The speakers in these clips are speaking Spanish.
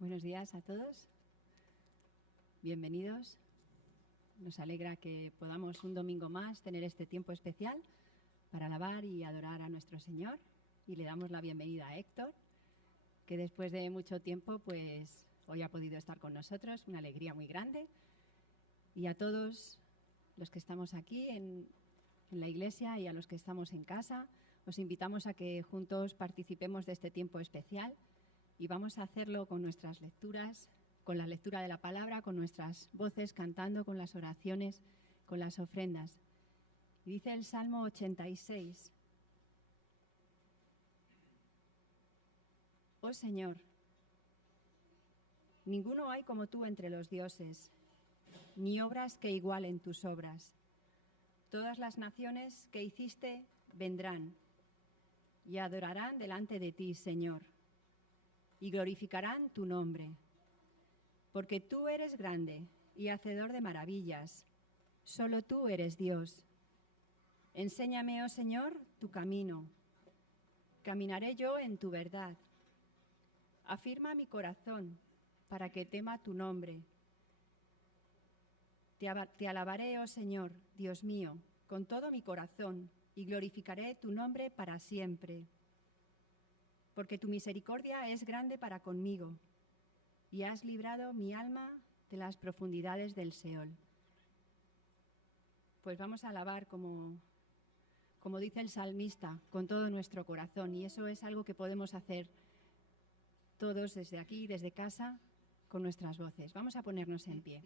Buenos días a todos. Bienvenidos. Nos alegra que podamos un domingo más tener este tiempo especial para alabar y adorar a nuestro Señor. Y le damos la bienvenida a Héctor, que después de mucho tiempo, pues hoy ha podido estar con nosotros. Una alegría muy grande. Y a todos los que estamos aquí en la iglesia y a los que estamos en casa, os invitamos a que juntos participemos de este tiempo especial. Y vamos a hacerlo con nuestras lecturas, con la lectura de la palabra, con nuestras voces, cantando, con las oraciones, con las ofrendas. Y dice el Salmo 86. Oh Señor, ninguno hay como tú entre los dioses, ni obras que igualen tus obras. Todas las naciones que hiciste vendrán y adorarán delante de ti, Señor, y glorificarán tu nombre, porque tú eres grande y hacedor de maravillas, solo tú eres Dios. Enséñame, oh Señor, tu camino, caminaré yo en tu verdad. Afirma mi corazón para que tema tu nombre. Te alabaré, oh Señor, Dios mío, con todo mi corazón, y glorificaré tu nombre para siempre. Porque tu misericordia es grande para conmigo, y has librado mi alma de las profundidades del Seol. Pues vamos a alabar, como dice el salmista, con todo nuestro corazón, y eso es algo que podemos hacer todos desde aquí, desde casa, con nuestras voces. Vamos a ponernos en pie.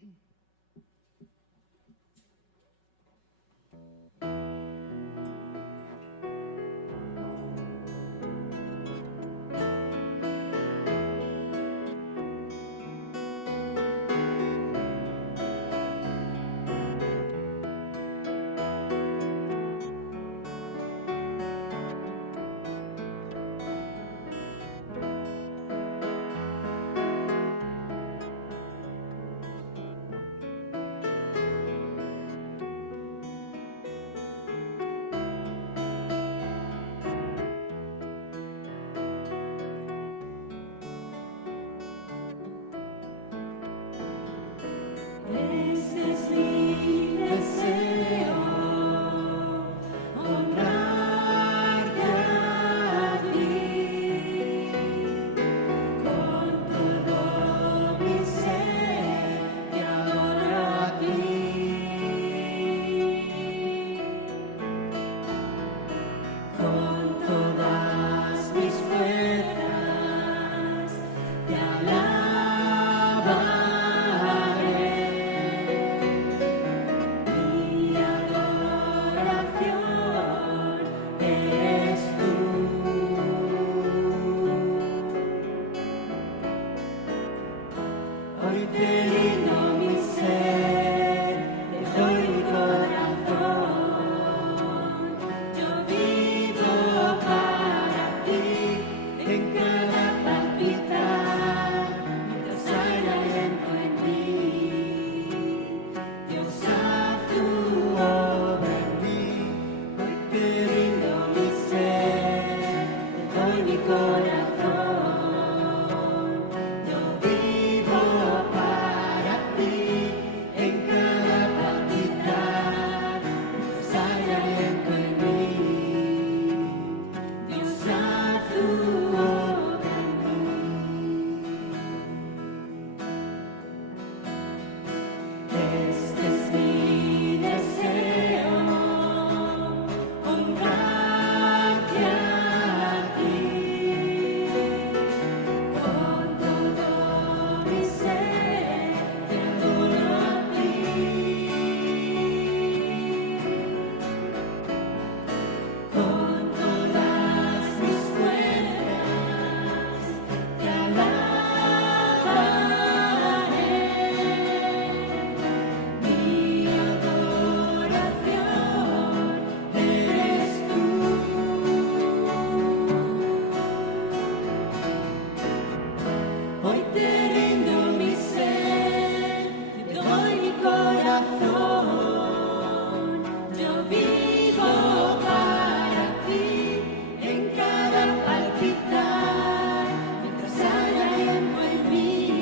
Mientras haya aliento en mí,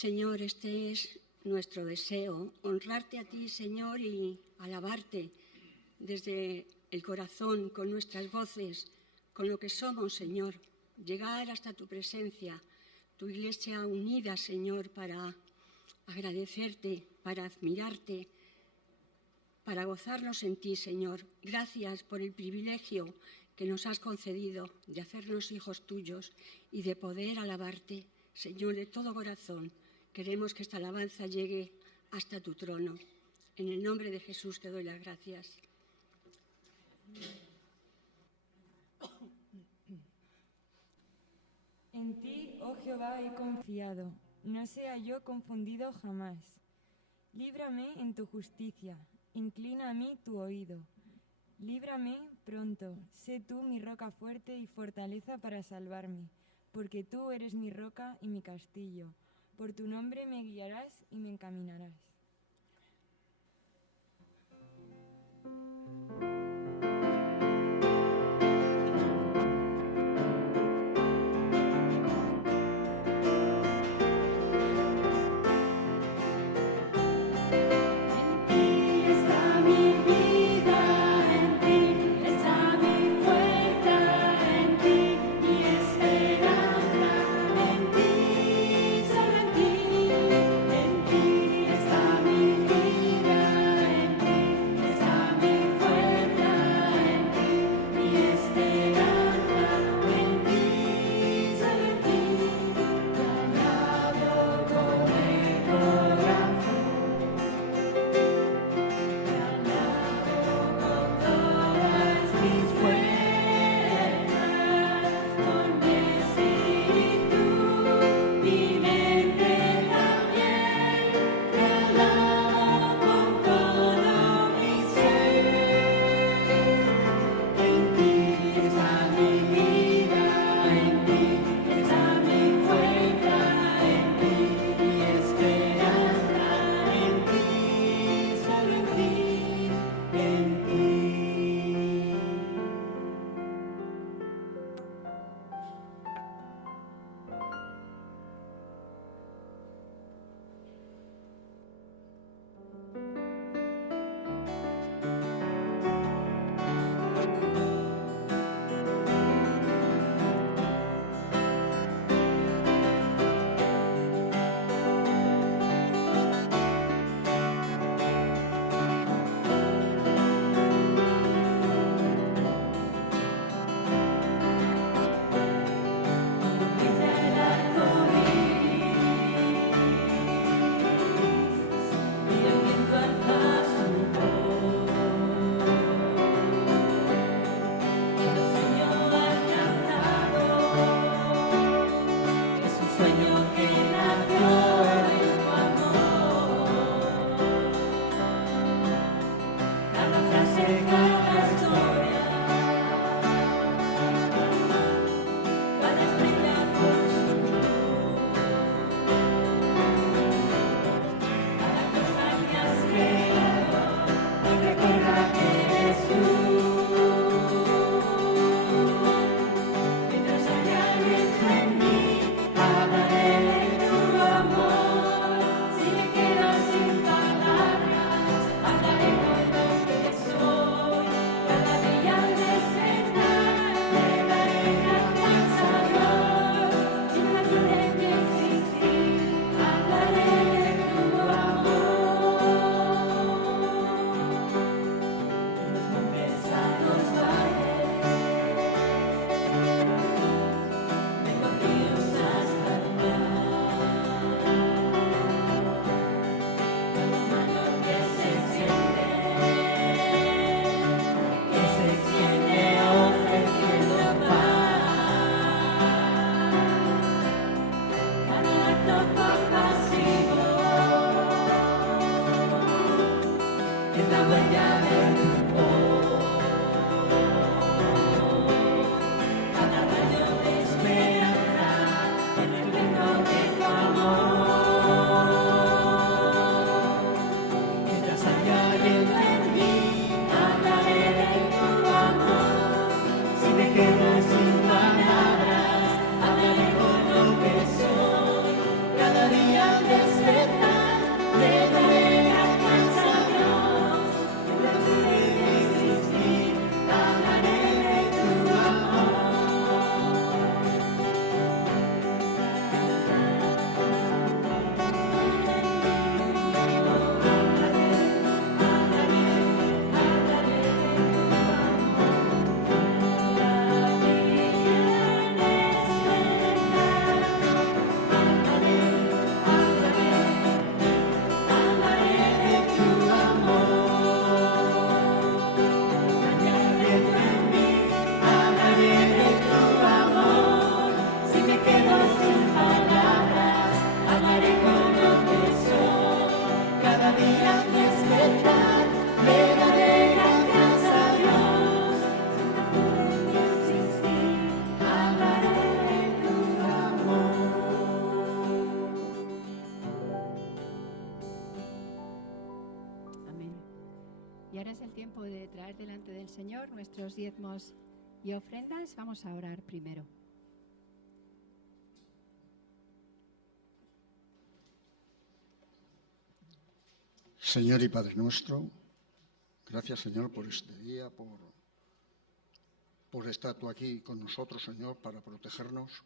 Señor, este es nuestro deseo, honrarte a ti, Señor, y alabarte desde el corazón, con nuestras voces, con lo que somos, Señor. Llegar hasta tu presencia, tu iglesia unida, Señor, para agradecerte, para admirarte, para gozarnos en ti, Señor. Gracias por el privilegio que nos has concedido de hacernos hijos tuyos y de poder alabarte, Señor, de todo corazón. Queremos que esta alabanza llegue hasta tu trono. En el nombre de Jesús te doy las gracias. En ti, oh Jehová, he confiado, no sea yo confundido jamás. Líbrame en tu justicia, inclina a mí tu oído. Líbrame pronto, sé tú mi roca fuerte y fortaleza para salvarme, porque tú eres mi roca y mi castillo. Por tu nombre me guiarás y me encaminarás. Está tiempo de traer delante del Señor nuestros diezmos y ofrendas, vamos a orar primero. Señor y Padre nuestro, gracias, Señor, por este día, por estar tú aquí con nosotros, Señor, para protegernos,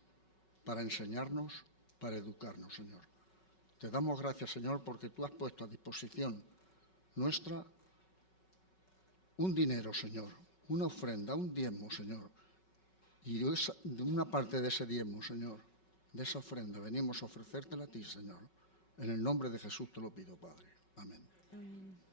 para enseñarnos, para educarnos, Señor. Te damos gracias, Señor, porque tú has puesto a disposición nuestra un dinero, Señor, una ofrenda, un diezmo, Señor. Y de una parte de ese diezmo, Señor, de esa ofrenda, venimos a ofrecértela a ti, Señor. En el nombre de Jesús te lo pido, Padre. Amén. Amén.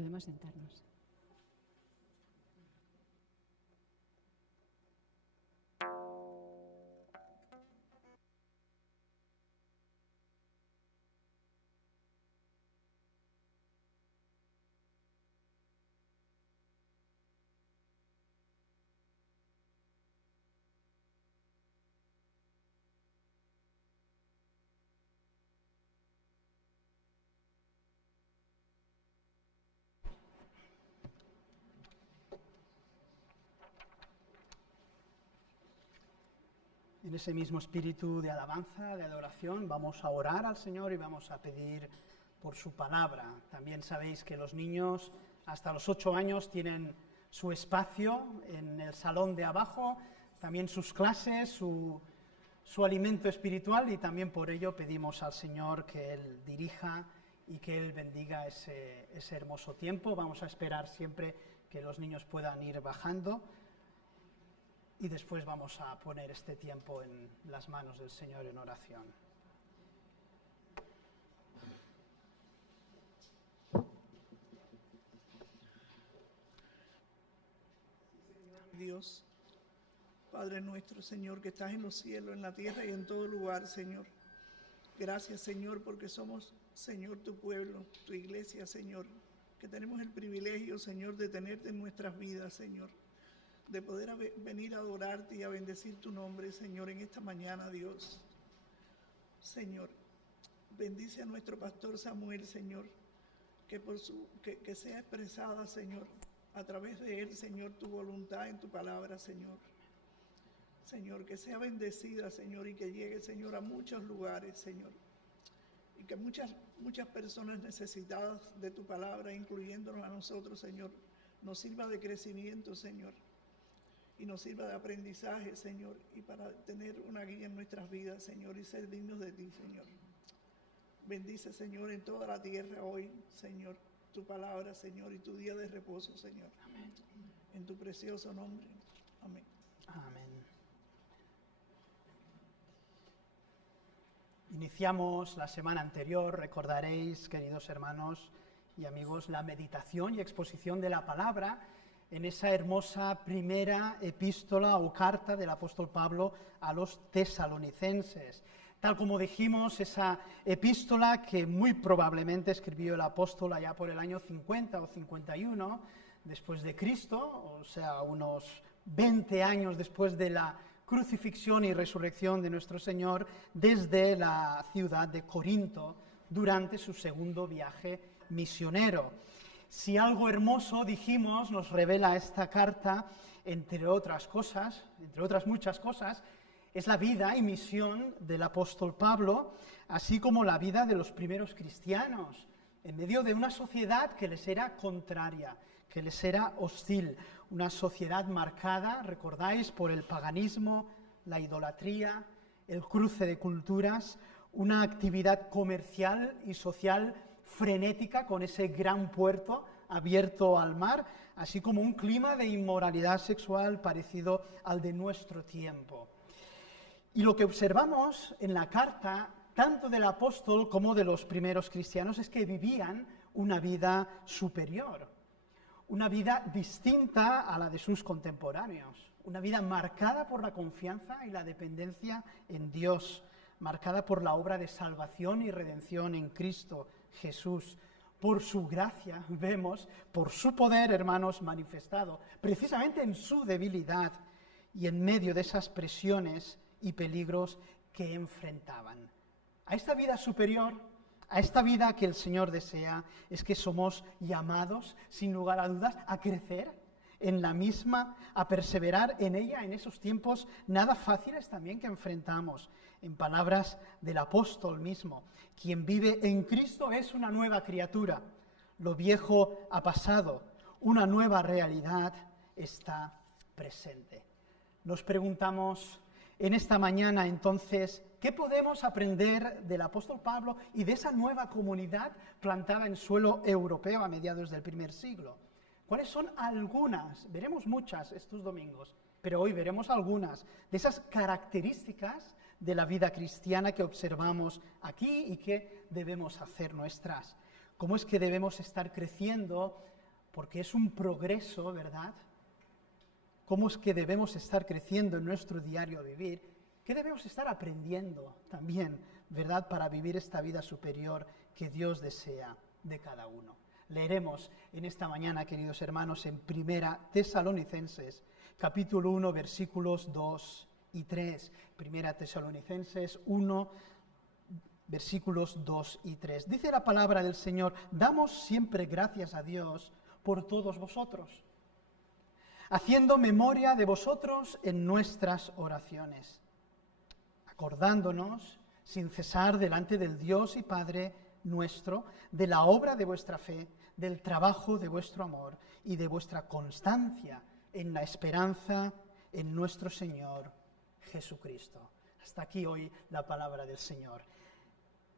Podemos sentarnos. En ese mismo espíritu de alabanza, de adoración, vamos a orar al Señor y vamos a pedir por su palabra. También sabéis que los niños hasta los 8 años tienen su espacio en el salón de abajo, también sus clases, su alimento espiritual, y también por ello pedimos al Señor que Él dirija y que Él bendiga ese hermoso tiempo. Vamos a esperar siempre que los niños puedan ir bajando y después vamos a poner este tiempo en las manos del Señor en oración. Dios, Padre nuestro, Señor, que estás en los cielos, en la tierra y en todo lugar, Señor. Gracias, Señor, porque somos, Señor, tu pueblo, tu iglesia, Señor, que tenemos el privilegio, Señor, de tenerte en nuestras vidas, Señor, de poder venir a adorarte y a bendecir tu nombre, Señor, en esta mañana, Dios. Señor, bendice a nuestro pastor Samuel, Señor, que sea expresada, Señor, a través de él, Señor, tu voluntad en tu palabra, Señor. Señor, que sea bendecida, Señor, y que llegue, Señor, a muchos lugares, Señor. Y que muchas personas necesitadas de tu palabra, incluyéndonos a nosotros, Señor, nos sirva de crecimiento, Señor, y nos sirva de aprendizaje, Señor, y para tener una guía en nuestras vidas, Señor, y ser dignos de ti, Señor. Bendice, Señor, en toda la tierra hoy, Señor, tu palabra, Señor, y tu día de reposo, Señor. Amén. En tu precioso nombre. Amén. Amén. Iniciamos la semana anterior, recordaréis, queridos hermanos y amigos, la meditación y exposición de la palabra en esa hermosa primera epístola o carta del apóstol Pablo a los tesalonicenses. Tal como dijimos, esa epístola que muy probablemente escribió el apóstol allá por el año 50 o 51 después de Cristo, o sea, unos 20 años después de la crucifixión y resurrección de nuestro Señor, desde la ciudad de Corinto durante su segundo viaje misionero. Si algo hermoso, dijimos, nos revela esta carta, entre otras muchas cosas, es la vida y misión del apóstol Pablo, así como la vida de los primeros cristianos, en medio de una sociedad que les era contraria, que les era hostil, una sociedad marcada, recordáis, por el paganismo, la idolatría, el cruce de culturas, una actividad comercial y social frenética con ese gran puerto abierto al mar, así como un clima de inmoralidad sexual parecido al de nuestro tiempo. Y lo que observamos en la carta, tanto del apóstol como de los primeros cristianos, es que vivían una vida superior, una vida distinta a la de sus contemporáneos, una vida marcada por la confianza y la dependencia en Dios, marcada por la obra de salvación y redención en Cristo Jesús. Por su gracia, vemos, por su poder, hermanos, manifestado precisamente en su debilidad y en medio de esas presiones y peligros que enfrentaban. A esta vida superior, a esta vida que el Señor desea, es que somos llamados, sin lugar a dudas, a crecer en la misma, a perseverar en ella en esos tiempos nada fáciles también que enfrentamos. En palabras del apóstol mismo, quien vive en Cristo es una nueva criatura. Lo viejo ha pasado, una nueva realidad está presente. Nos preguntamos en esta mañana, entonces, ¿qué podemos aprender del apóstol Pablo y de esa nueva comunidad plantada en suelo europeo a mediados del primer siglo? ¿Cuáles son algunas, veremos muchas estos domingos, pero hoy veremos algunas de esas características de la vida cristiana que observamos aquí y que debemos hacer nuestras? ¿Cómo es que debemos estar creciendo? Porque es un progreso, ¿verdad? ¿Cómo es que debemos estar creciendo en nuestro diario vivir? ¿Qué debemos estar aprendiendo también, verdad, para vivir esta vida superior que Dios desea de cada uno? Leeremos en esta mañana, queridos hermanos, en 1 Tesalonicenses, capítulo 1, versículos 2 y 3. 1 Tesalonicenses 1, versículos 2 y 3. Dice la palabra del Señor: damos siempre gracias a Dios por todos vosotros, haciendo memoria de vosotros en nuestras oraciones, acordándonos sin cesar delante del Dios y Padre nuestro, de la obra de vuestra fe, del trabajo de vuestro amor y de vuestra constancia en la esperanza en nuestro Señor Jesucristo. Hasta aquí hoy la palabra del Señor.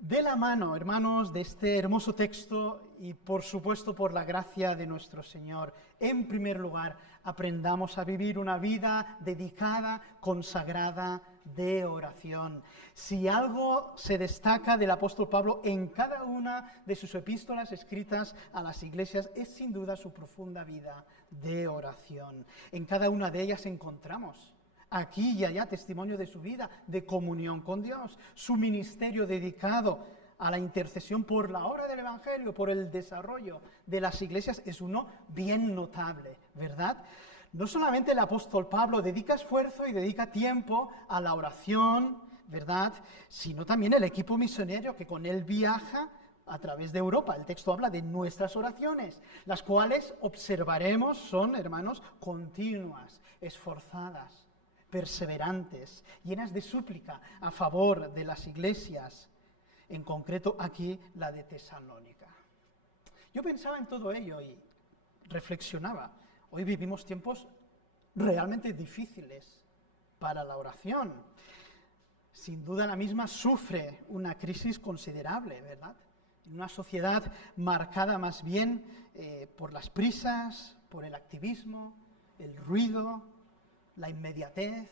De la mano, hermanos, de este hermoso texto y por supuesto por la gracia de nuestro Señor, en primer lugar, aprendamos a vivir una vida dedicada, consagrada de oración. Si algo se destaca del apóstol Pablo en cada una de sus epístolas escritas a las iglesias, es sin duda su profunda vida de oración. En cada una de ellas encontramos aquí y allá testimonio de su vida, de comunión con Dios, su ministerio dedicado a la intercesión por la obra del Evangelio, por el desarrollo de las iglesias, es uno bien notable, ¿verdad? No solamente el apóstol Pablo dedica esfuerzo y dedica tiempo a la oración, ¿verdad?, sino también el equipo misionero que con él viaja a través de Europa. El texto habla de nuestras oraciones, las cuales observaremos son, hermanos, continuas, esforzadas, perseverantes, llenas de súplica a favor de las iglesias, en concreto aquí la de Tesalónica. Yo pensaba en todo ello y reflexionaba. Hoy vivimos tiempos realmente difíciles para la oración. Sin duda la misma sufre una crisis considerable, ¿verdad? En una sociedad marcada más bien por las prisas, por el activismo, el ruido, la inmediatez,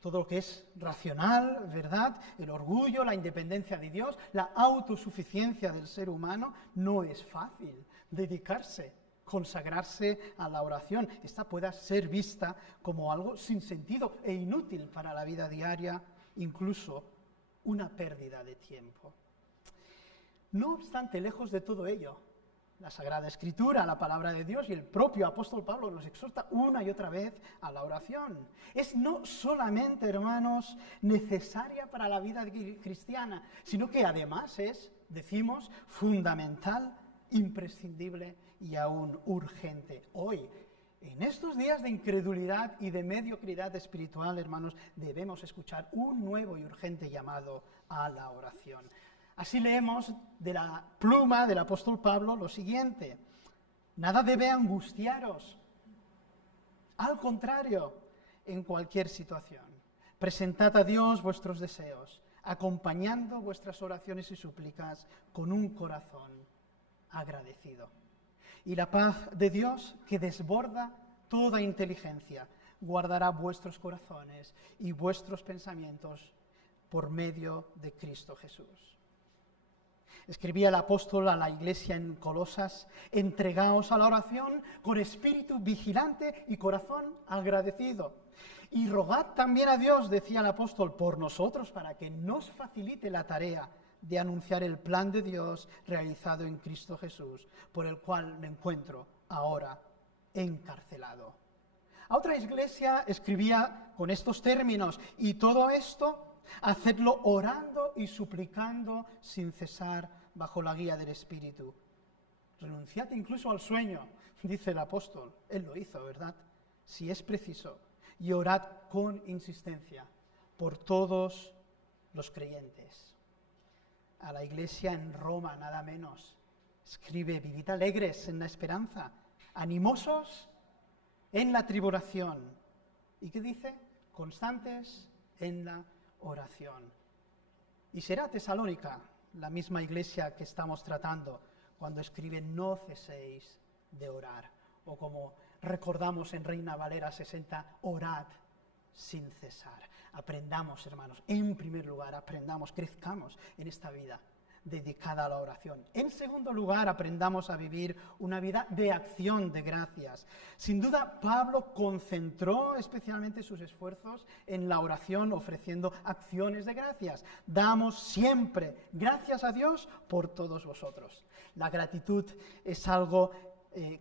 todo lo que es racional, ¿verdad? El orgullo, la independencia de Dios, la autosuficiencia del ser humano. No es fácil dedicarse, consagrarse a la oración. Esta pueda ser vista como algo sin sentido e inútil para la vida diaria, incluso una pérdida de tiempo. No obstante, lejos de todo ello, la Sagrada Escritura, la palabra de Dios y el propio apóstol Pablo nos exhorta una y otra vez a la oración. Es no solamente, hermanos, necesaria para la vida cristiana, sino que además es, decimos, fundamental, imprescindible y aún urgente. Hoy, en estos días de incredulidad y de mediocridad espiritual, hermanos, debemos escuchar un nuevo y urgente llamado a la oración. Así leemos de la pluma del apóstol Pablo lo siguiente: nada debe angustiaros, al contrario, en cualquier situación, presentad a Dios vuestros deseos, acompañando vuestras oraciones y súplicas con un corazón agradecido. Y la paz de Dios, que desborda toda inteligencia, guardará vuestros corazones y vuestros pensamientos por medio de Cristo Jesús. Escribía el apóstol a la iglesia en Colosas: entregaos a la oración con espíritu vigilante y corazón agradecido. Y rogad también a Dios, decía el apóstol, por nosotros, para que nos facilite la tarea de anunciar el plan de Dios realizado en Cristo Jesús, por el cual me encuentro ahora encarcelado. A otra iglesia escribía con estos términos: y todo esto, hacedlo orando y suplicando sin cesar bajo la guía del Espíritu. Renunciad incluso al sueño, dice el apóstol. Él lo hizo, ¿verdad? Si es preciso. Y orad con insistencia por todos los creyentes. A la iglesia en Roma, nada menos, escribe: vivid alegres en la esperanza, animosos en la tribulación. ¿Y qué dice? Constantes en la oración. Y será Tesalónica, la misma iglesia que estamos tratando, cuando escribe: no ceséis de orar. O como recordamos en Reina Valera 60, orad sin cesar. Aprendamos, hermanos, en primer lugar, crezcamos en esta vida dedicada a la oración. En segundo lugar, aprendamos a vivir una vida de acción de gracias. Sin duda, Pablo concentró especialmente sus esfuerzos en la oración, ofreciendo acciones de gracias. Damos siempre gracias a Dios por todos vosotros. La gratitud es algo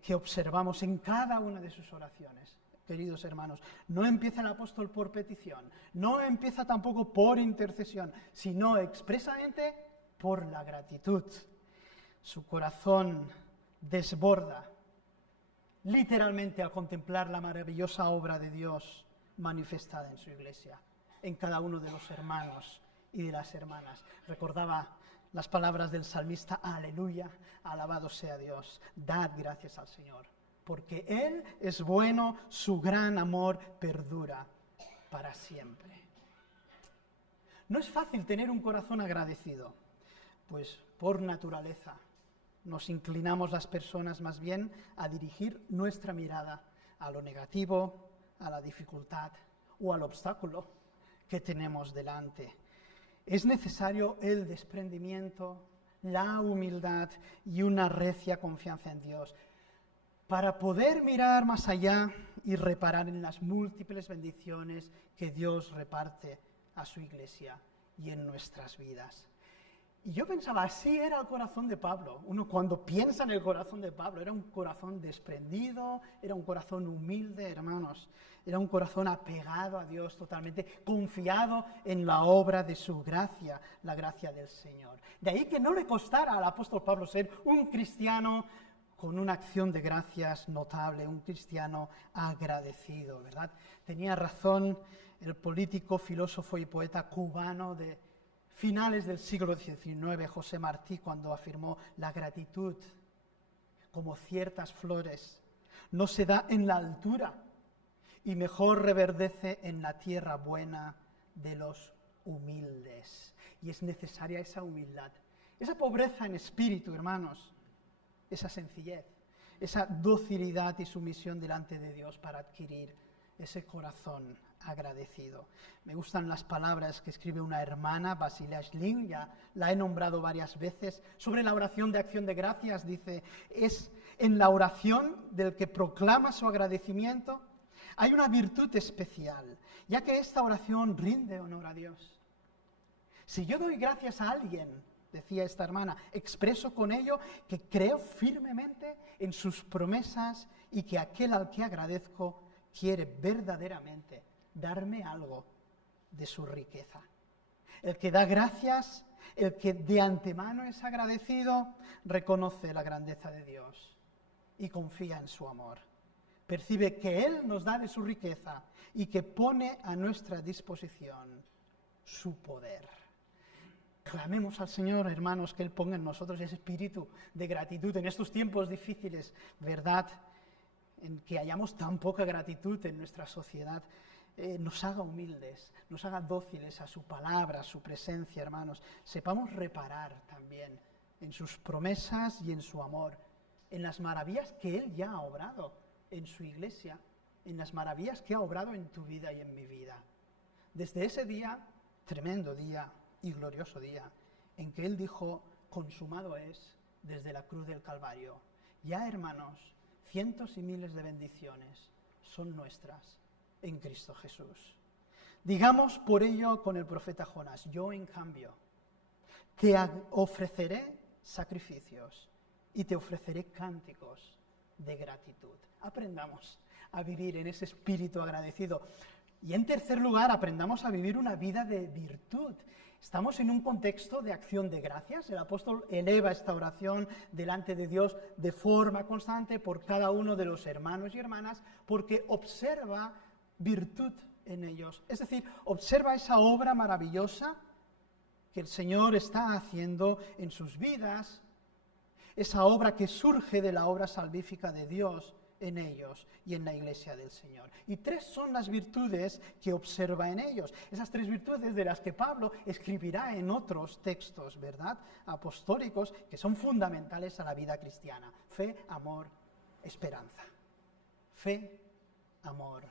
que observamos en cada una de sus oraciones. Queridos hermanos, no empieza el apóstol por petición, no empieza tampoco por intercesión, sino expresamente por la gratitud. Su corazón desborda literalmente al contemplar la maravillosa obra de Dios manifestada en su iglesia. en cada uno de los hermanos y de las hermanas. Recordaba las palabras del salmista: aleluya, alabado sea Dios, dad gracias al Señor, porque Él es bueno, su gran amor perdura para siempre. No es fácil tener un corazón agradecido, pues por naturaleza nos inclinamos las personas más bien a dirigir nuestra mirada a lo negativo, a la dificultad o al obstáculo que tenemos delante. Es necesario el desprendimiento, la humildad y una recia confianza en Dios para poder mirar más allá y reparar en las múltiples bendiciones que Dios reparte a su iglesia y en nuestras vidas. Y yo pensaba, así era el corazón de Pablo. Uno cuando piensa en el corazón de Pablo, era un corazón desprendido, era un corazón humilde, hermanos. Era un corazón apegado a Dios totalmente, confiado en la obra de su gracia, la gracia del Señor. De ahí que no le costara al apóstol Pablo ser un cristiano con una acción de gracias notable, un cristiano agradecido, ¿verdad? Tenía razón el político, filósofo y poeta cubano de finales del siglo XIX, José Martí, cuando afirmó: la gratitud, como ciertas flores, no se da en la altura y mejor reverdece en la tierra buena de los humildes. Y es necesaria esa humildad, esa pobreza en espíritu, hermanos, esa sencillez, esa docilidad y sumisión delante de Dios para adquirir ese corazón agradecido. Me gustan las palabras que escribe una hermana, Basilia Schling, ya la he nombrado varias veces, sobre la oración de acción de gracias. Dice: es en la oración del que proclama su agradecimiento hay una virtud especial, ya que esta oración rinde honor a Dios. Si yo doy gracias a alguien, decía esta hermana, expreso con ello que creo firmemente en sus promesas y que aquel al que agradezco quiere verdaderamente darme algo de su riqueza. El que da gracias, el que de antemano es agradecido, reconoce la grandeza de Dios y confía en su amor. Percibe que Él nos da de su riqueza y que pone a nuestra disposición su poder. Clamemos al Señor, hermanos, que Él ponga en nosotros ese espíritu de gratitud en estos tiempos difíciles, ¿verdad?, en que hayamos tan poca gratitud en nuestra sociedad. Nos haga humildes, nos haga dóciles a su palabra, a su presencia, hermanos. Sepamos reparar también en sus promesas y en su amor, en las maravillas que Él ya ha obrado en su iglesia, en las maravillas que ha obrado en tu vida y en mi vida. Desde ese día, tremendo día y glorioso día, en que Él dijo: consumado es, desde la cruz del Calvario. Ya, hermanos, cientos y miles de bendiciones son nuestras en Cristo Jesús. Digamos por ello con el profeta Jonás: yo en cambio te ofreceré sacrificios y te ofreceré cánticos de gratitud. Aprendamos a vivir en ese espíritu agradecido. Y en tercer lugar, aprendamos a vivir una vida de virtud. Estamos en un contexto de acción de gracias. El apóstol eleva esta oración delante de Dios de forma constante por cada uno de los hermanos y hermanas, porque observa virtud en ellos. Es decir, observa esa obra maravillosa que el Señor está haciendo en sus vidas, esa obra que surge de la obra salvífica de Dios en ellos y en la iglesia del Señor. Y tres son las virtudes que observa en ellos. Esas tres virtudes de las que Pablo escribirá en otros textos, ¿verdad?, apostólicos, que son fundamentales a la vida cristiana: fe, amor, esperanza. Fe, amor,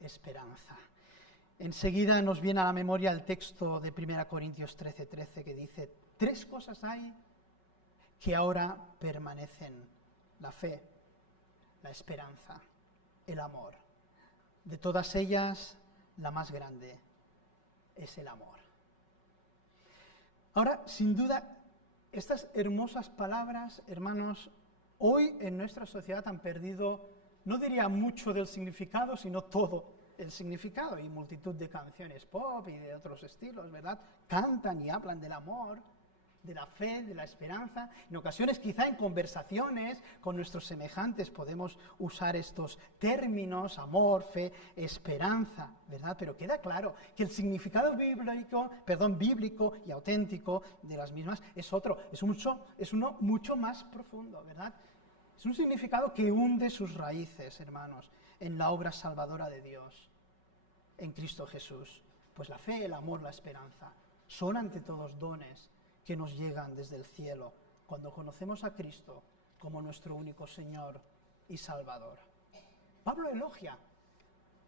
esperanza. Enseguida nos viene a la memoria el texto de 1 Corintios 13:13 que dice: tres cosas hay que ahora permanecen: la fe, la esperanza, el amor. De todas ellas, la más grande es el amor. Ahora, sin duda, estas hermosas palabras, hermanos, hoy en nuestra sociedad han perdido, no diría mucho del significado, sino todo el significado. Y multitud de canciones pop y de otros estilos, ¿verdad?, cantan y hablan del amor, de la fe, de la esperanza. En ocasiones, quizá en conversaciones con nuestros semejantes podemos usar estos términos, amor, fe, esperanza, ¿verdad? Pero queda claro que el significado bíblico y auténtico de las mismas es otro, es uno mucho más profundo, ¿verdad? Es un significado que hunde sus raíces, hermanos, en la obra salvadora de Dios, en Cristo Jesús. Pues la fe, el amor, la esperanza son ante todos dones que nos llegan desde el cielo cuando conocemos a Cristo como nuestro único Señor y Salvador. Pablo elogia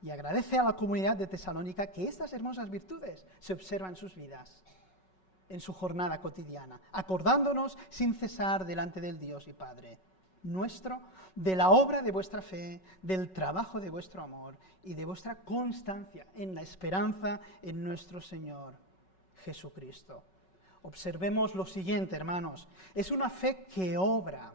y agradece a la comunidad de Tesalónica que estas hermosas virtudes se observan en sus vidas, en su jornada cotidiana, acordándonos sin cesar delante del Dios y Padre nuestro, de la obra de vuestra fe, del trabajo de vuestro amor y de vuestra constancia en la esperanza en nuestro Señor Jesucristo. Observemos lo siguiente, hermanos. Es una fe que obra,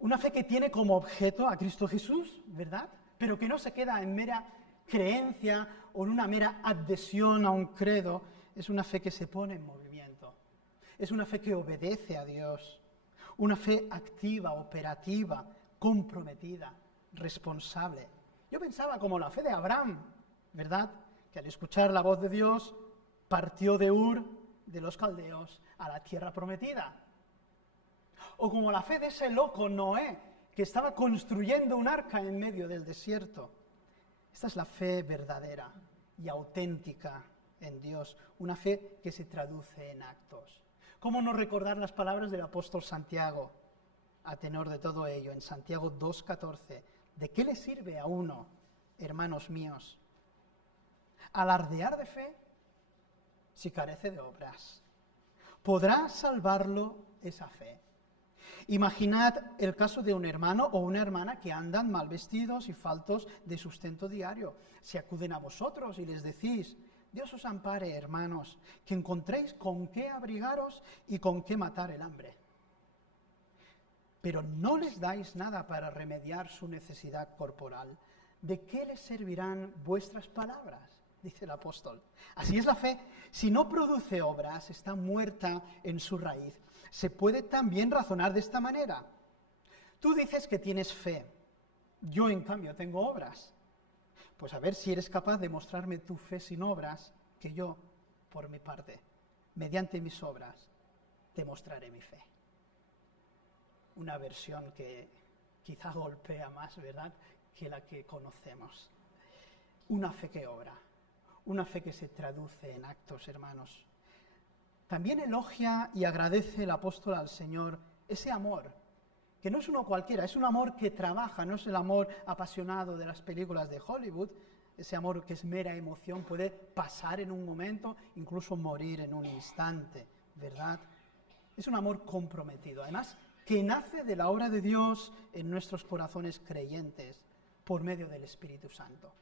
una fe que tiene como objeto a Cristo Jesús, ¿verdad? Pero que no se queda en mera creencia o en una mera adhesión a un credo. Es una fe que se pone en movimiento. Es una fe que obedece a Dios. Una fe activa, operativa, comprometida, responsable. Yo pensaba como la fe de Abraham, ¿verdad? Que al escuchar la voz de Dios partió de Ur, de los caldeos, a la tierra prometida. O como la fe de ese loco Noé, que estaba construyendo un arca en medio del desierto. Esta es la fe verdadera y auténtica en Dios, una fe que se traduce en actos. ¿Cómo no recordar las palabras del apóstol Santiago a tenor de todo ello? En Santiago 2:14, ¿de qué le sirve a uno, hermanos míos, alardear de fe si carece de obras? ¿Podrá salvarlo esa fe? Imaginad el caso de un hermano o una hermana que andan mal vestidos y faltos de sustento diario. Si acuden a vosotros y les decís: Dios os ampare, hermanos, que encontréis con qué abrigaros y con qué matar el hambre. Pero no les dais nada para remediar su necesidad corporal. ¿De qué les servirán vuestras palabras?, dice el apóstol. Así es la fe. Si no produce obras, está muerta en su raíz. Se puede también razonar de esta manera. Tú dices que tienes fe. Yo, en cambio, tengo obras. Pues a ver si eres capaz de mostrarme tu fe sin obras, que yo, por mi parte, mediante mis obras, te mostraré mi fe. Una versión que quizá golpea más, ¿verdad?, que la que conocemos. Una fe que obra, una fe que se traduce en actos, hermanos. También elogia y agradece el apóstol al Señor ese amor, que no es uno cualquiera, es un amor que trabaja, no es el amor apasionado de las películas de Hollywood, ese amor que es mera emoción, puede pasar en un momento, incluso morir en un instante, ¿verdad? Es un amor comprometido, además, que nace de la obra de Dios en nuestros corazones creyentes por medio del Espíritu Santo.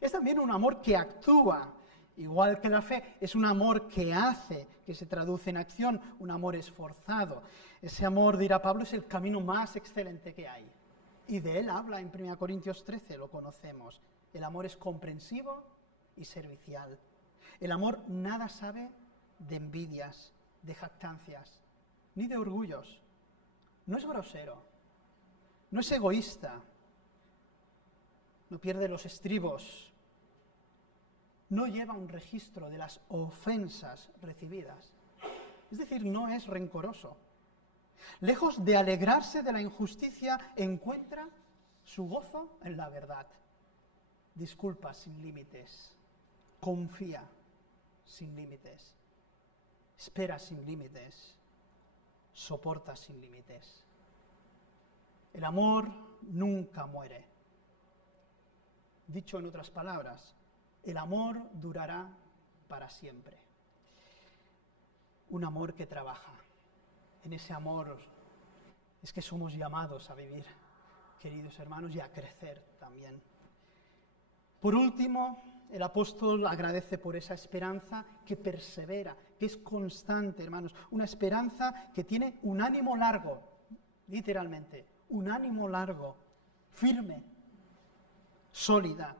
Es también un amor que actúa, igual que la fe, es un amor que hace, que se traduce en acción, un amor esforzado. Ese amor, dirá Pablo, es el camino más excelente que hay. Y de él habla en 1 Corintios 13, lo conocemos. El amor es comprensivo y servicial. El amor nada sabe de envidias, de jactancias, ni de orgullos. No es grosero, no es egoísta, no pierde los estribos, no lleva un registro de las ofensas recibidas. Es decir, no es rencoroso. Lejos de alegrarse de la injusticia, encuentra su gozo en la verdad. Disculpa sin límites, confía sin límites, espera sin límites, soporta sin límites. El amor nunca muere. Dicho en otras palabras, el amor durará para siempre. Un amor que trabaja. En ese amor es que somos llamados a vivir, queridos hermanos, y a crecer también. Por último, el apóstol agradece por esa esperanza que persevera, que es constante, hermanos. Una esperanza que tiene un ánimo largo, literalmente, un ánimo largo, firme, sólida,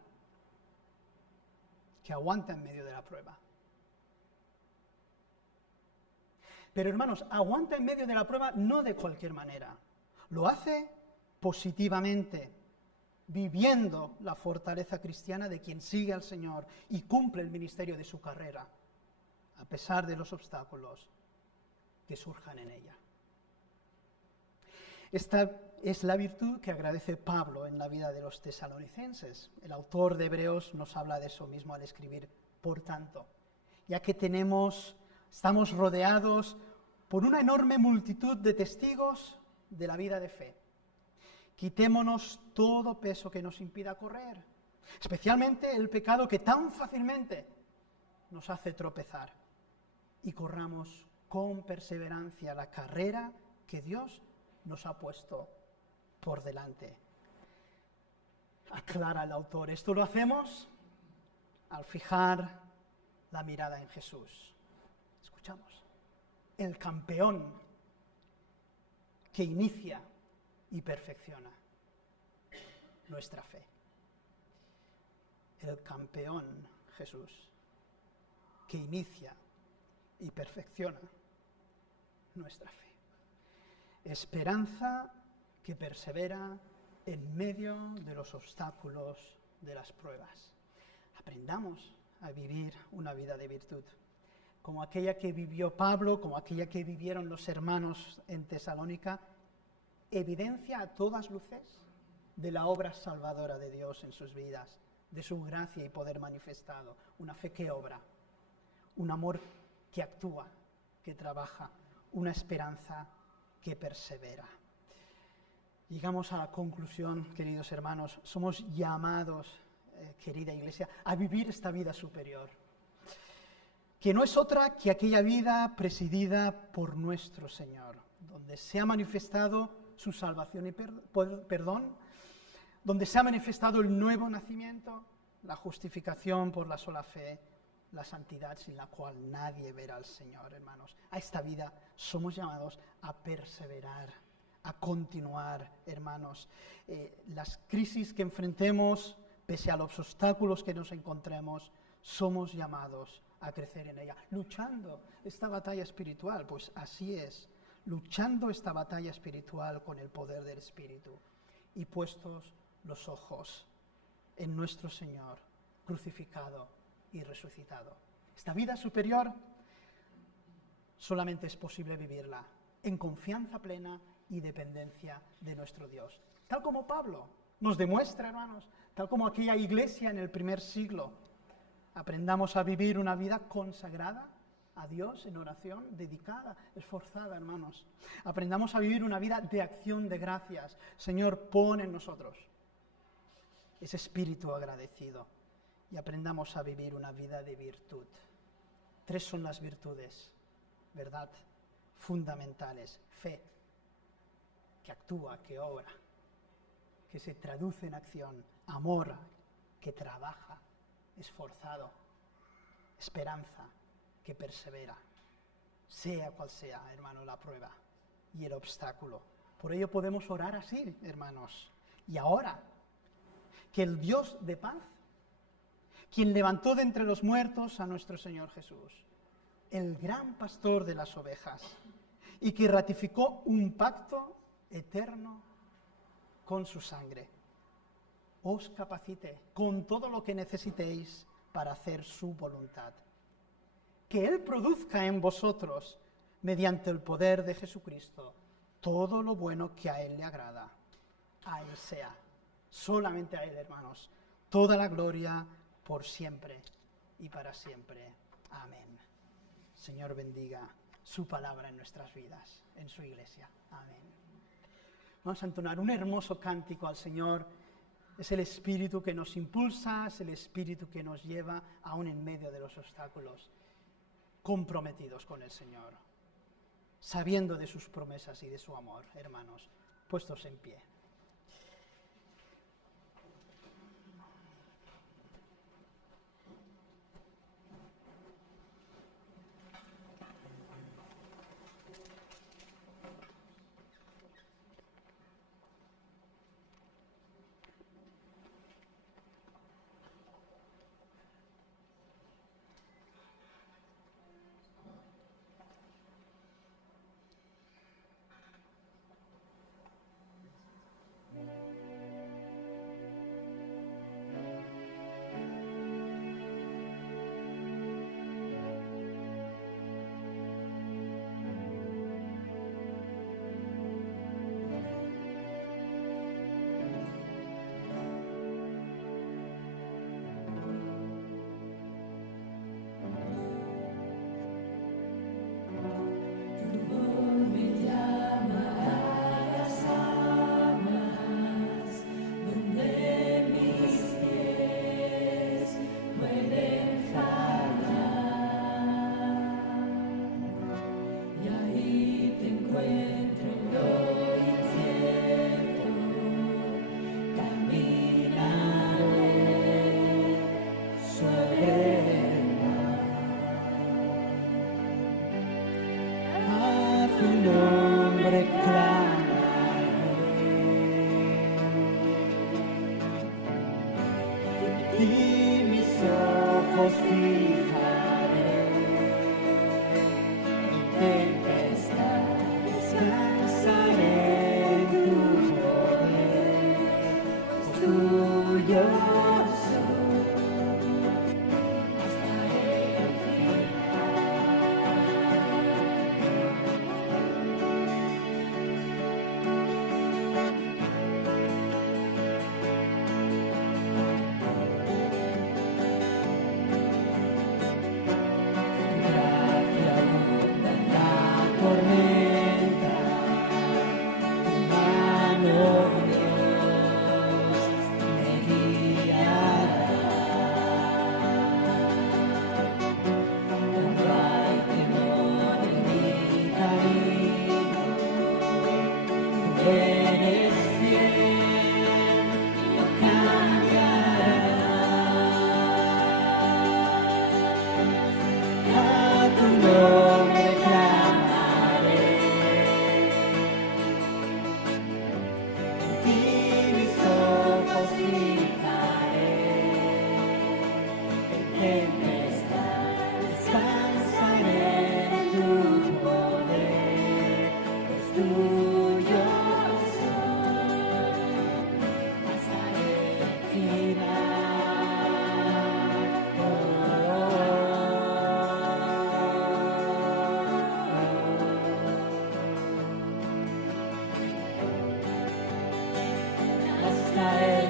que aguanta en medio de la prueba. Pero hermanos, aguanta en medio de la prueba no de cualquier manera. Lo hace positivamente, viviendo la fortaleza cristiana de quien sigue al Señor y cumple el ministerio de su carrera, a pesar de los obstáculos que surjan en ella. Esta es la virtud que agradece Pablo en la vida de los tesalonicenses. El autor de Hebreos nos habla de eso mismo al escribir, por tanto, ya que estamos rodeados por una enorme multitud de testigos de la vida de fe. Quitémonos todo peso que nos impida correr, especialmente el pecado que tan fácilmente nos hace tropezar, y corramos con perseverancia la carrera que Dios nos ha puesto por delante. Aclara el autor, esto lo hacemos al fijar la mirada en Jesús. Escuchamos, el campeón que inicia y perfecciona nuestra fe. El campeón Jesús que inicia y perfecciona nuestra fe. Esperanza que persevera en medio de los obstáculos de las pruebas. Aprendamos a vivir una vida de virtud, como aquella que vivió Pablo, como aquella que vivieron los hermanos en Tesalónica, evidencia a todas luces de la obra salvadora de Dios en sus vidas, de su gracia y poder manifestado, una fe que obra, un amor que actúa, que trabaja, una esperanza que persevera. Llegamos a la conclusión, queridos hermanos, somos llamados, querida Iglesia, a vivir esta vida superior, que no es otra que aquella vida presidida por nuestro Señor, donde se ha manifestado su salvación y perdón, donde se ha manifestado el nuevo nacimiento, la justificación por la sola fe, la santidad sin la cual nadie verá al Señor, hermanos. A esta vida somos llamados a perseverar, a continuar, hermanos. Las crisis que enfrentemos, pese a los obstáculos que nos encontremos, somos llamados a crecer en ella, luchando esta batalla espiritual, pues así es, luchando esta batalla espiritual con el poder del Espíritu y puestos los ojos en nuestro Señor, crucificado y resucitado. Esta vida superior solamente es posible vivirla en confianza plena y dependencia de nuestro Dios. Tal como Pablo nos demuestra, hermanos, tal como aquella iglesia en el primer siglo, aprendamos a vivir una vida consagrada a Dios en oración, dedicada, esforzada, hermanos. Aprendamos a vivir una vida de acción de gracias. Señor, pon en nosotros ese espíritu agradecido y aprendamos a vivir una vida de virtud. 3 son las virtudes, ¿verdad? Fundamentales. Fe, que actúa, que obra, que se traduce en acción. Amor, que trabaja, esforzado. Esperanza, que persevera, sea cual sea, hermano, la prueba y el obstáculo. Por ello podemos orar así, hermanos. Y ahora, que el Dios de paz, quien levantó de entre los muertos a nuestro Señor Jesús, el gran pastor de las ovejas, y que ratificó un pacto eterno con su sangre, os capacite con todo lo que necesitéis para hacer su voluntad. Que Él produzca en vosotros, mediante el poder de Jesucristo, todo lo bueno que a Él le agrada. A Él sea, solamente a Él, hermanos, toda la gloria por siempre y para siempre. Amén. Señor, bendiga su palabra en nuestras vidas, en su iglesia. Amén. Vamos a entonar un hermoso cántico al Señor. Es el Espíritu que nos impulsa, es el Espíritu que nos lleva aún en medio de los obstáculos, comprometidos con el Señor, sabiendo de sus promesas y de su amor, hermanos, puestos en pie. ti mis ojos fijaré. En tempestad descansaré en tu poder, pues tuyo soy hasta el Gracia abunda en la tormenta, tu mano, Dios, me guiará. No hay temor en mi camino, tú eres fiel y no cambiarás. A tu nombre clamaré, en ti mis ojos fijaré. En tempestad descansaré en tu poder, pues tuyo soy hasta el final. Hasta el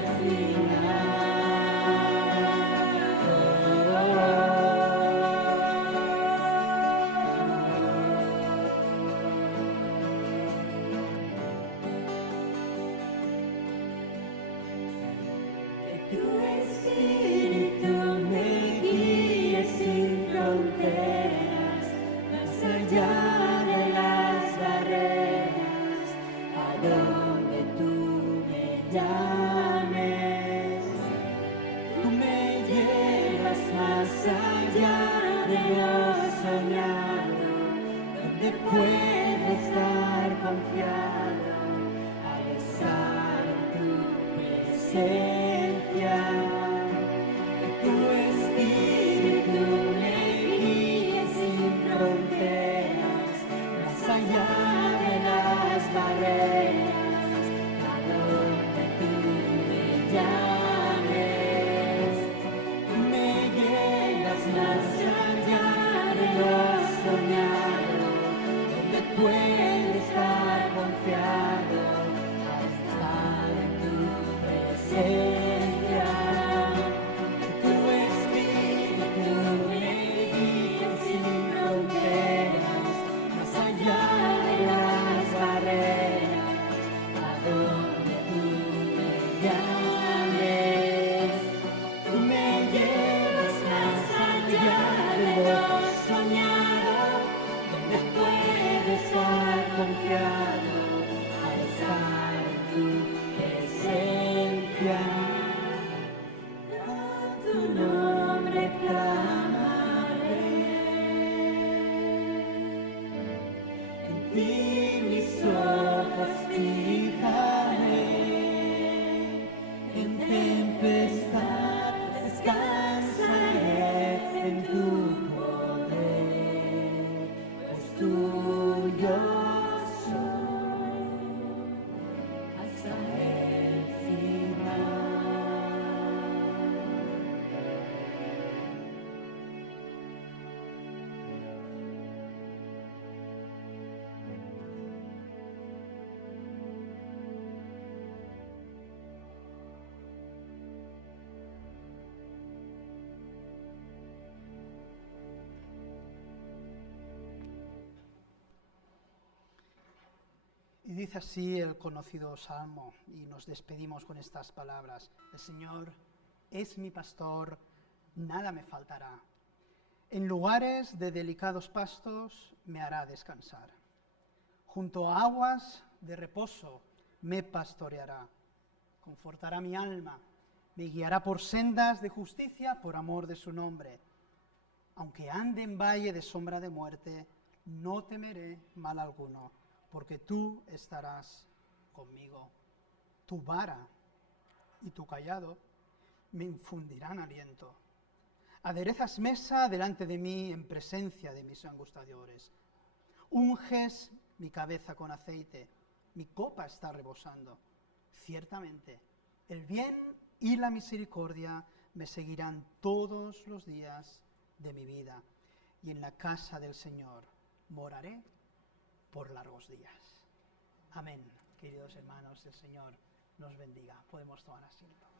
Que tu espíritu me guíe sin fronteras, más allá de las barreras, a donde tú me llames. Tú me llevas más allá de lo soñado, donde puedo estar confiado al estar en tu presencia. Que tu espíritu me guíe sin fronteras, más allá de las barreras, a donde tú me llames. Tú me llevas más allá de lo soñado, donde puedo estar confiado al estar en tu presencia. Que tu espíritu me guíe sin fronteras, más allá de las barreras, a donde tú me llames. Tú me llevas más allá de lo soñado, donde puedo estar confiado al estar en tu presencia. A tu nombre clamaré, en ti mis ojos fijaré. En tempestad descansaré en tu poder, pues tuyo soy hasta el final. Y dice así el conocido salmo, y nos despedimos con estas palabras: el Señor es mi pastor, nada me faltará. En lugares de delicados pastos me hará descansar. Junto a aguas de reposo me pastoreará. Confortará mi alma, me guiará por sendas de justicia por amor de su nombre. Aunque ande en valle de sombra de muerte, no temeré mal alguno, porque tú estarás conmigo. Tu vara y tu cayado me infundirán aliento. Aderezas mesa delante de mí en presencia de mis angustiadores. Unges mi cabeza con aceite, mi copa está rebosando. Ciertamente, el bien y la misericordia me seguirán todos los días de mi vida, y en la casa del Señor moraré por largos días. Amén. Queridos hermanos, el Señor nos bendiga. Podemos tomar asiento.